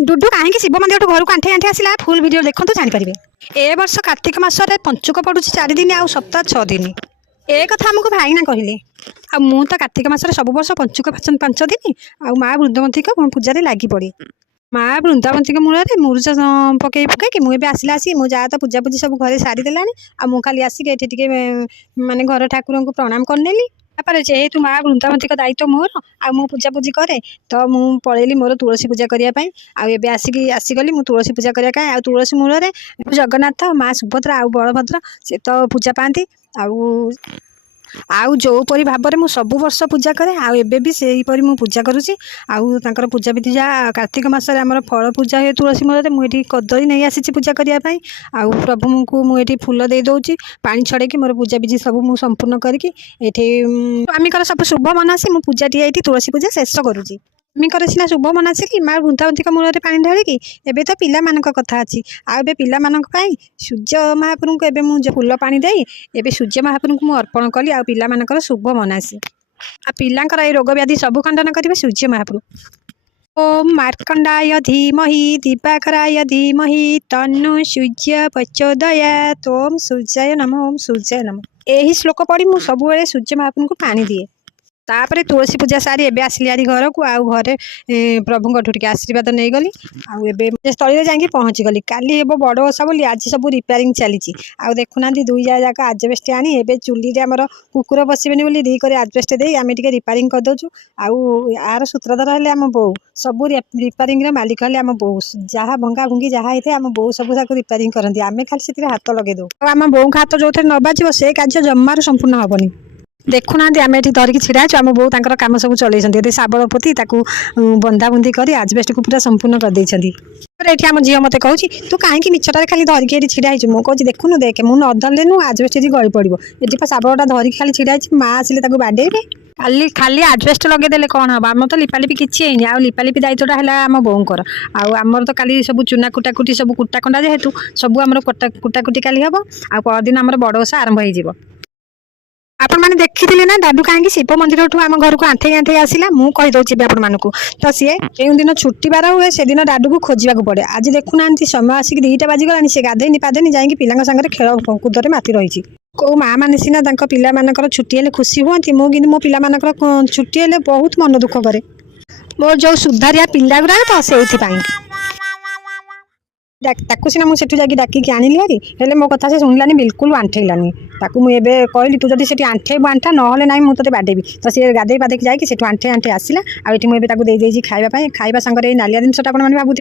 डुडू कहीं शिव मंदिर घर को आंठे आंठे आसला फुल वीडियो देखो जानीपारे। ए वर्ष कार्तिक मासरे पंचुक पड़ू 4 दिन आउ सप्ताह 6 दिन ए कथा आमको भाईना कहले। मु तो कार्तिक मासरे सब वर्ष पंचुक 5 दिन आ माँ वृंदावती को पूजा लगी पड़े। माँ वृंदावती मूल में मुरुज पकई पकई मुझे आसला आसी मो जा तो पूजा पूजी सब घरे सारीदेला आ मु खाली आसिक ये माने घर ठाकुर को प्रणाम करनेली। जेहेतु माँ वृंदावती दायित्व मोर आ मु पूजा पूजी करे तो मु पलैली मोर तुलसी पूजा करने आबे आसीगली मु तुलसी पूजा करने आ तुलसी मूल में जगन्नाथ माँ सुभद्रा आ बलभद्र से तो पूजा पाती आउ जो परी भाव में सब वर्ष पूजा करे आबे से परी मु पूजा करुँची आउर पूजा विधि जहाँ कार्तिक मासरे आमर फल पूजा हुए तुलसी मूल में मुझे कदली नहीं आसी पूजा करने आउ प्रभु को मुझे फूल दे दूची पानी छड़े मोर पूजा विधि सब मु संपूर्ण करके स्वामीकर सब शुभ मनासी मु पूजा टी तुलसी पूजा शेष करुँची। स्वामीकर सीना शुभ मनासी माँ वृंदावती मूल में पानी ढालिकी एबे तो पिला कथा अच्छी आबे पिला सूर्य महाप्रभु को एबे मुझे फूल पानी दे एबे सूर्य महाप्रभु को अर्पण कली आ पिला शुभ मनासी आ पिलांकर ए रोग व्याधि सब खंडन करेंगे सूर्य महाप्रभु। ओम मार्कंडाय धीमहि दिवाकराय धीमहि तन्नो सूर्य प्रचोदयात् ओम सूर्याय नमः ओम सूर्याय नमः। यही श्लोक पढ़ी मु सब सूर्य महाप्रभु को पानी दिए तापर तुलसी पूजा सारी एबे आसली आरी घर को आउ घरे प्रभु टे आशीर्वाद नहीं गली आबे स्थल जाकि पहुँची गली काली हे बड़ ओषा बोली आज सब रिपेयरिंग चली आउ देखुना दुई जाक आजबेस्ट आनी एबे चुली आमर कुकुर बसबेनि बोली दी कर आजबेस्ट दे आम टे रिपेयरिंग करदे आउ यार सूत्रधर हेले आम बो सब रिपेयरिंग मालिक हेले आम बो जहाँ भंगा भुंगी जहाँ होता आम बो सब रिपेयरिंग करती आम खाली से हाथ लगे दो आम बोक हाथ जो थे न बाज से कार्य जमार संपूर्ण हेनी देखुना आम ये धरिकी छिड़ा आम बो तर कम सब चलते शाबल पोती बंधाबंधी कर आजबेस्ट को पूरा संपूर्ण करदे आम झील मत कहूँ तू कहीं मिछटारे खाली धरिकी छिड़ा मुझे देखुनु देखे मुझे न धरले नु आजबेस्ट गली पड़ो ये शाबलटा धरिकी खाली छिड़ा माँ आसिले बाडेबे खाली खाली आजबेस्ट लगेदेले कौन हम आम तो लिपालिपि किसी है आ लिपालिपि दायित्वटा है आम बोर आमर तो काली सब चूना कुटाकुटी सब कुटाकंडा जेहेतु सब आम कुटाकुटी काली हम आ परदिन आम बड़ ओषा आरंभ हो आपण मैंने देखी ना डाडू कहीं शिव मंदिर आम घर को आंठे आंठे आसला मुझे कहीदे आपण मानक तो सी जो दिन छुट्टी बार हुए से दिन डाडू को खोजा पड़े आज देखुना समय आसिक 2टा बाजिगलानी से गाधेनी पाधेनी जाकि पिला सागर खेल कूदे माती रही कौ माँ मैंने सीना पिला छुट्टी हेल्ले खुशी हूँ मुझे मो पिला छुट्टी हेल्ले बहुत मन दुख कै मोर जो सुधारिया पिला गुरा तो से सीना मुझे जाकि डाकिकी आनिली हारी हेल्ले मो कथा से शुणिलानी बिल्कुल आंठेलानी मुझे कहली तू जब से आंठे आंठा ना ना मुझे बाडेबी तो सी गाधे पाधे जाकि आंठे आंठे आसला आठ मुझे दे खाइबा खाइबा सांगे नालिया जिनसा भावुँ